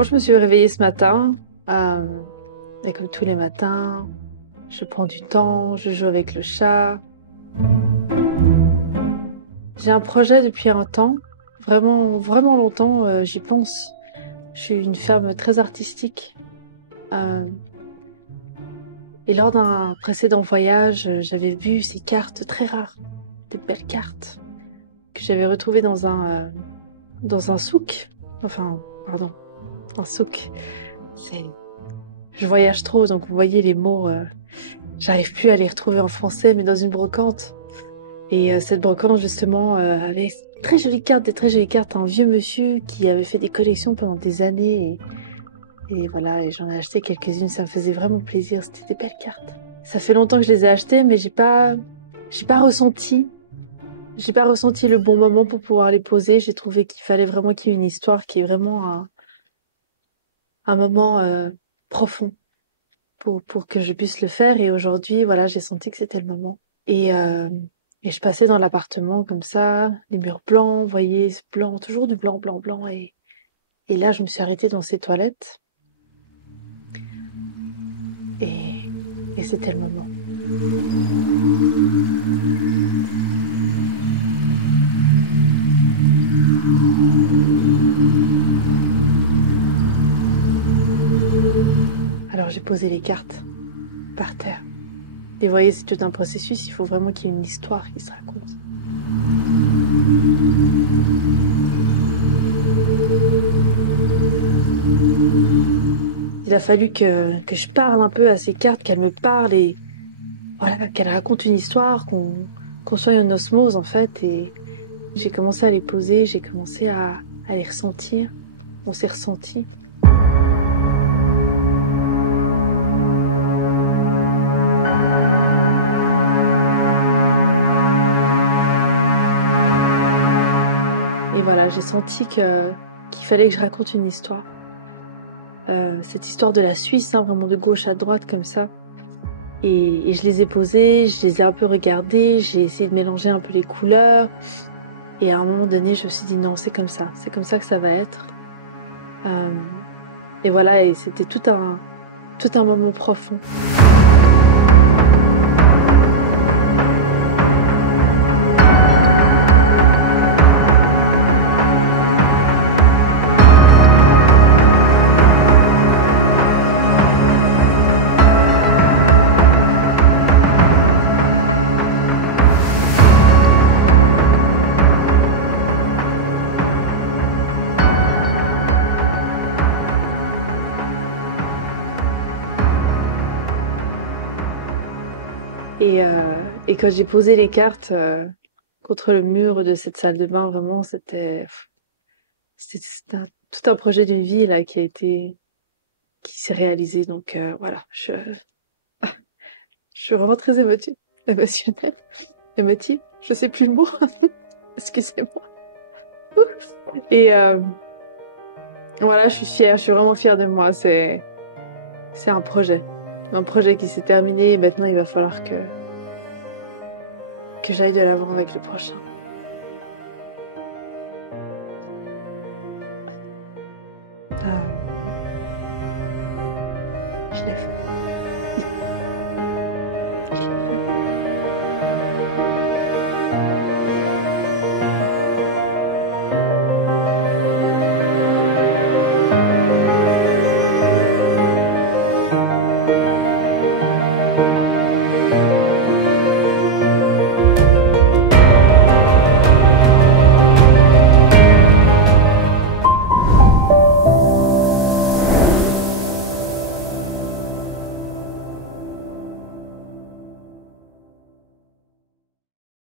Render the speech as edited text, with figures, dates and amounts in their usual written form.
Bon, je me suis réveillée ce matin, et comme tous les matins, je prends du temps, je joue avec le chat. J'ai un projet depuis un temps, vraiment, vraiment longtemps, j'y pense. Je suis une femme très artistique. euh, et lors d'un précédent voyage, j'avais vu ces cartes très rares, des belles cartes, que j'avais retrouvées dans un souk. Enfin, pardon, un souk. C'est... Je voyage trop, donc vous voyez les mots. J'arrive plus à les retrouver en français, mais dans une brocante. Et cette brocante, justement, avait très jolies cartes, des très jolies cartes. Un vieux monsieur qui avait fait des collections pendant des années. Et voilà, et j'en ai acheté quelques-unes. Ça me faisait vraiment plaisir. C'était des belles cartes. Ça fait longtemps que je les ai achetées, mais j'ai pas ressenti. J'ai pas ressenti le bon moment pour pouvoir les poser. J'ai trouvé qu'il fallait vraiment qu'il y ait une histoire qui est vraiment un moment profond pour que je puisse le faire. Et aujourd'hui, voilà, j'ai senti que c'était le moment. Et, euh, et je passais dans l'appartement comme ça, les murs blancs, vous voyez, ce blanc, toujours du blanc, blanc, blanc. Et là, je me suis arrêtée dans ces toilettes. Et, et c'était le moment. Alors j'ai posé les cartes par terre. Et vous voyez, c'est tout un processus, il faut vraiment qu'il y ait une histoire qui se raconte. Il a fallu que je parle un peu à ces cartes, qu'elles me parlent et voilà, qu'elles racontent une histoire, qu'on soit en osmose en fait. Et j'ai commencé à les poser, j'ai commencé à les ressentir. On s'est ressenti. Et voilà, j'ai senti qu'il fallait que je raconte une histoire. Cette histoire de la Suisse, hein, vraiment de gauche à droite comme ça. Et je les ai posées, je les ai un peu regardées, j'ai essayé de mélanger un peu les couleurs. Et à un moment donné, je me suis dit non, c'est comme ça que ça va être. Euh, et voilà, et c'était tout un moment profond. Et quand j'ai posé les cartes contre le mur de cette salle de bain, vraiment, c'était tout un projet d'une vie là qui s'est réalisé. Donc voilà, je suis vraiment très émotionnelle, émotive. Je sais plus le mot. Excusez-moi. Et voilà, je suis fière, je suis vraiment fière de moi. C'est un projet qui s'est terminé. Et maintenant, il va falloir que j'aille de l'avant avec le prochain.